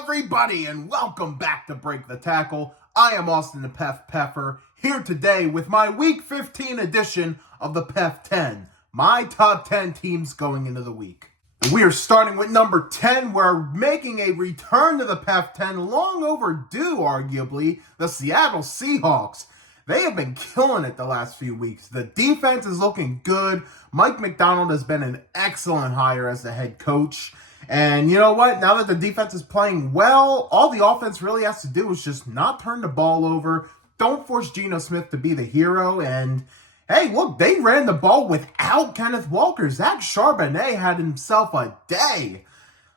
everybody, and welcome back to Break the Tackle. I am Austin the PEF Peffer, here today with my Week 15 edition of the PEF 10, my top 10 teams going into the week. We are starting with number 10. We're making a return to the PEF 10, long overdue, arguably, the Seattle Seahawks. They have been killing it the last few weeks. The defense is looking good. Mike McDonald has been an excellent hire as the head coach. And you know what? Now that the defense is playing well, all the offense really has to do is just not turn the ball over. Don't force Geno Smith to be the hero. And hey, look, they ran the ball without Kenneth Walker. Zach Charbonnet had himself a day.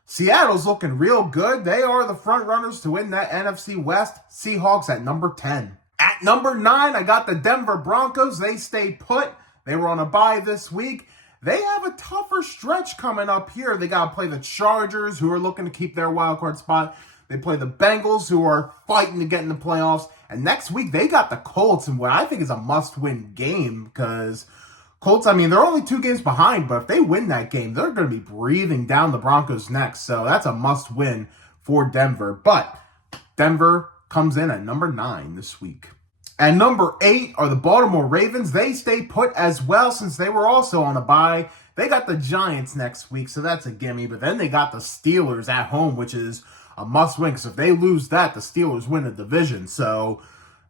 Seattle's looking real good. They are the front runners to win that NFC West. Seahawks at number 10. At number 9, I got the Denver Broncos. They stayed put. They were on a bye this week. They have a tougher stretch coming up here. They got to play the Chargers, who are looking to keep their wildcard spot. They play the Bengals, who are fighting to get in the playoffs. And next week, they got the Colts in what I think is a must-win game, because Colts, they're only 2 games behind, but if they win that game, they're going to be breathing down the Broncos' necks. So that's a must-win for Denver. But Denver comes in at number 9 this week. And number 8 are the Baltimore Ravens. They stay put as well since they were also on a bye. They got the Giants next week, so that's a gimme. But then they got the Steelers at home, which is a must-win. Because if they lose that, the Steelers win the division. So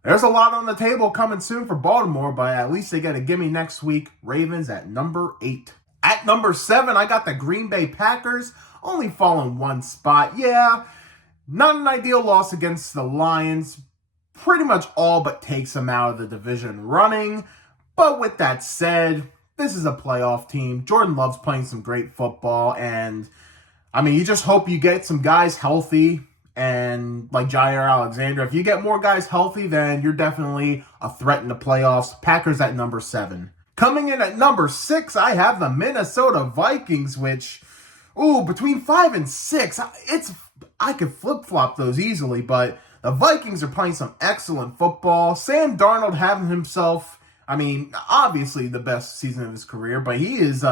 there's a lot on the table coming soon for Baltimore, but at least they get a gimme next week. Ravens at number 8. At number 7, I got the Green Bay Packers, only falling 1 spot. Yeah, not an ideal loss against the Lions. Pretty much all but takes them out of the division running. But with that said, this is a playoff team. Jordan Love's playing some great football. And, you just hope you get some guys healthy. And like Jair Alexander, if you get more guys healthy, then you're definitely a threat in the playoffs. Packers at number 7. Coming in at number 6, I have the Minnesota Vikings, which, between 5 and 6, I could flip-flop those easily, but the Vikings are playing some excellent football. Sam Darnold having himself, obviously the best season of his career, but he is,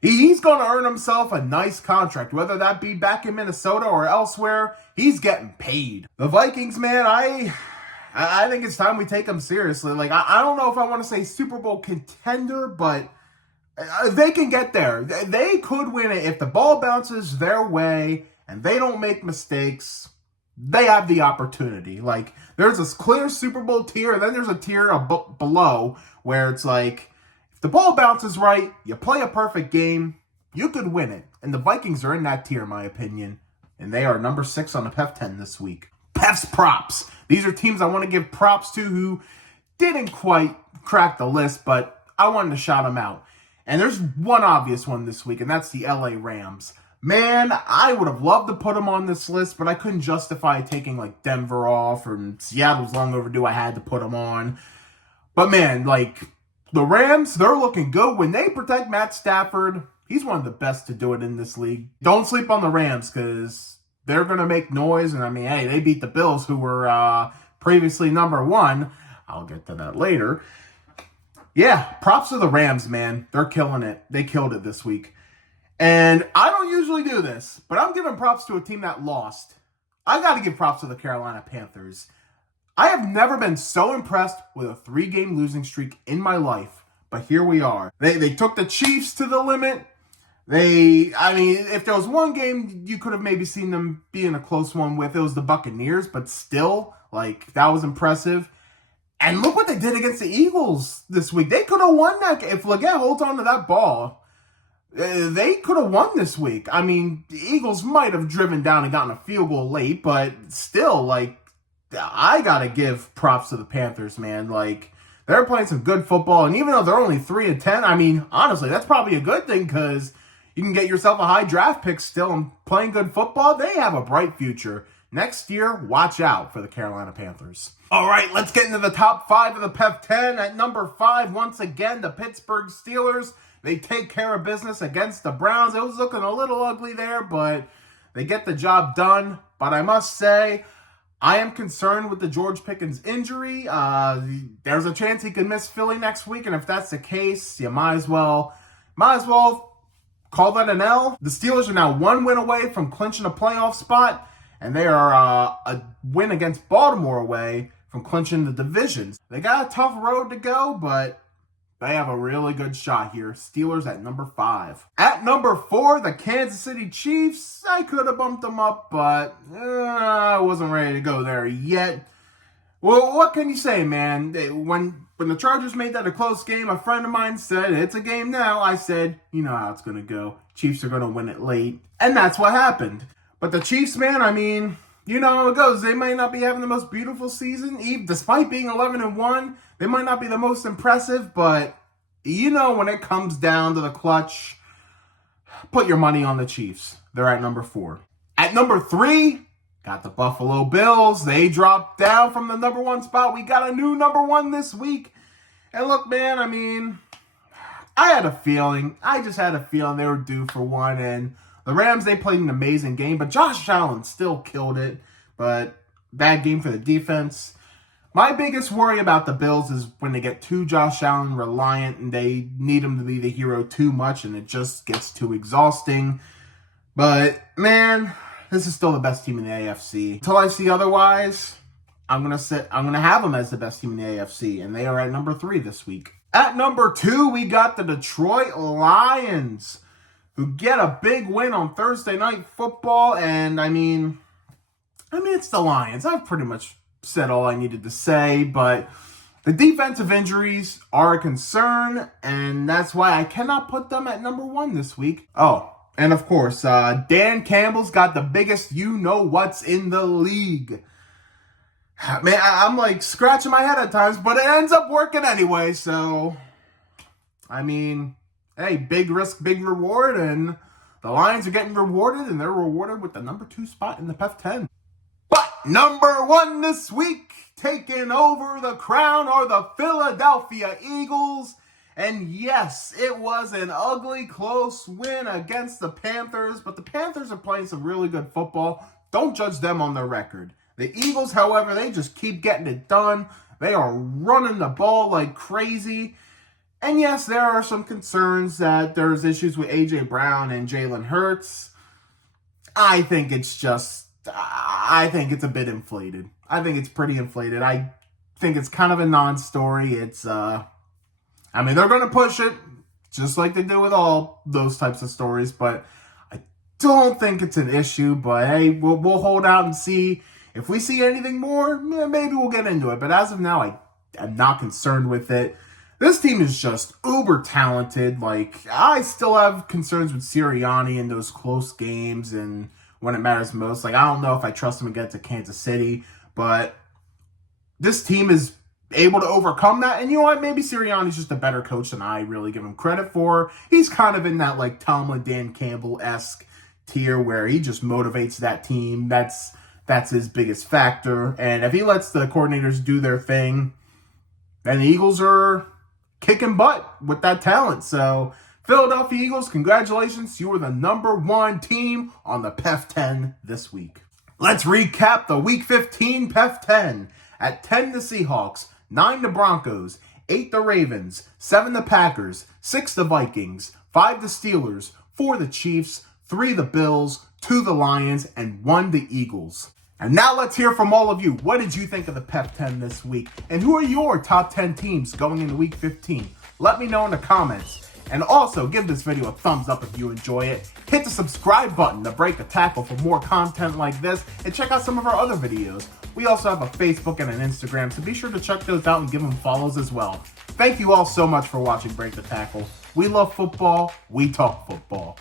he's going to earn himself a nice contract, whether that be back in Minnesota or elsewhere. He's getting paid. The Vikings, man, I think it's time we take them seriously. I don't know if I want to say Super Bowl contender, but they can get there. They could win it if the ball bounces their way and they don't make mistakes. They have the opportunity. There's this clear Super Bowl tier, and then there's a tier below where it's if the ball bounces right, you play a perfect game, you could win it. And the Vikings are in that tier, in my opinion. And they are number 6 on the PEF 10 this week. PEF's props. These are teams I want to give props to who didn't quite crack the list, but I wanted to shout them out. And there's one obvious one this week, and that's the LA Rams. Man, I would have loved to put them on this list, but I couldn't justify taking Denver off, or Seattle's long overdue. I had to put them on. But man, the Rams, they're looking good. When they protect Matt Stafford, he's one of the best to do it in this league. Don't sleep on the Rams, because they're going to make noise. And hey, they beat the Bills, who were previously number 1. I'll get to that later. Yeah, props to the Rams, man. They're killing it. They killed it this week. And I don't usually do this, but I'm giving props to a team that lost. I got to give props to the Carolina Panthers. I have never been so impressed with a 3-game losing streak in my life, but here we are. They took the Chiefs to the limit. If there was one game you could have maybe seen them be in a close one with, it was the Buccaneers, but still, that was impressive. And look what they did against the Eagles this week. They could have won that game. If Leggett holds on to that ball, they could have won this week. The Eagles might have driven down and gotten a field goal late, but still, I got to give props to the Panthers, man. They're playing some good football, and even though they're only 3-10, honestly, that's probably a good thing, because you can get yourself a high draft pick still and playing good football. They have a bright future. Next year, watch out for the Carolina Panthers. All right, let's get into the top 5 of the PEF 10. At number 5, once again, the Pittsburgh Steelers. They take care of business against the Browns. It was looking a little ugly there, but they get the job done. But I must say, I am concerned with the George Pickens injury. There's a chance he could miss Philly next week, and if that's the case, you might as well call that an L. The Steelers are now 1 win away from clinching a playoff spot, and they are a win against Baltimore away from clinching the divisions. They got a tough road to go, but they have a really good shot here. Steelers at number 5. At number 4, the Kansas City Chiefs. I could have bumped them up, but I wasn't ready to go there yet. Well, what can you say, man? When the Chargers made that a close game, a friend of mine said, it's a game now. I said, you know how it's going to go. Chiefs are going to win it late. And that's what happened. But the Chiefs, man, I mean, you know how it goes. They might not be having the most beautiful season. Despite being 11-1, they might not be the most impressive. But, you know, when it comes down to the clutch, put your money on the Chiefs. They're at number 4. At number 3, got the Buffalo Bills. They dropped down from the number 1 spot. We got a new number 1 this week. And look, man, I mean, I had a feeling. I just had a feeling they were due for one. And the Rams, they played an amazing game. But Josh Allen still killed it. But bad game for the defense. My biggest worry about the Bills is when they get too Josh Allen reliant and they need him to be the hero too much and it just gets too exhausting. But, man, this is still the best team in the AFC. Until I see otherwise, I'm gonna have them as the best team in the AFC, and they are at number 3 this week. At number 2, we got the Detroit Lions, who get a big win on Thursday Night Football, and I mean, it's the Lions. I've pretty much said all I needed to say, but the defensive injuries are a concern, and that's why I cannot put them at number 1 this week. Oh, and of course, Dan Campbell's got the biggest you-know-what's in the league. Man, I'm like scratching my head at times, but it ends up working anyway, so, I mean, hey, big risk, big reward, and the Lions are getting rewarded, and they're rewarded with the number 2 spot in the PEF 10. But number 1 this week, taking over the crown, are the Philadelphia Eagles. And yes, it was an ugly, close win against the Panthers, but the Panthers are playing some really good football. Don't judge them on their record. The Eagles, however, they just keep getting it done. They are running the ball like crazy. And yes, there are some concerns that there's issues with A.J. Brown and Jalen Hurts. I think it's a bit inflated. I think it's pretty inflated. I think it's kind of a non-story. They're going to push it, just like they do with all those types of stories, but I don't think it's an issue. But hey, we'll hold out and see. If we see anything more, maybe we'll get into it. But as of now, I am not concerned with it. This team is just uber talented. Like, I still have concerns with Sirianni in those close games and when it matters most. Like, I don't know if I trust him against Kansas City, but this team is able to overcome that. And you know what? Maybe Sirianni's just a better coach than I really give him credit for. He's kind of in that, like, Tomlin, Dan Campbell-esque tier where he just motivates that team. That's his biggest factor. And if he lets the coordinators do their thing, then the Eagles are kicking butt with that talent. So, Philadelphia Eagles, congratulations. You are the number 1 team on the PEF 10 this week. Let's recap the Week 15 PEF 10. At 10, the Seahawks. 9, the Broncos. 8, the Ravens. 7, the Packers. 6, the Vikings. 5, the Steelers. 4, the Chiefs. 3, the Bills. 2, the Lions. And 1, the Eagles. And now let's hear from all of you. What did you think of the PEF 10 this week? And who are your top 10 teams going into Week 15? Let me know in the comments. And also, give this video a thumbs up if you enjoy it. Hit the subscribe button to break the tackle for more content like this. And check out some of our other videos. We also have a Facebook and an Instagram, so be sure to check those out and give them follows as well. Thank you all so much for watching Break the Tackle. We love football. We talk football.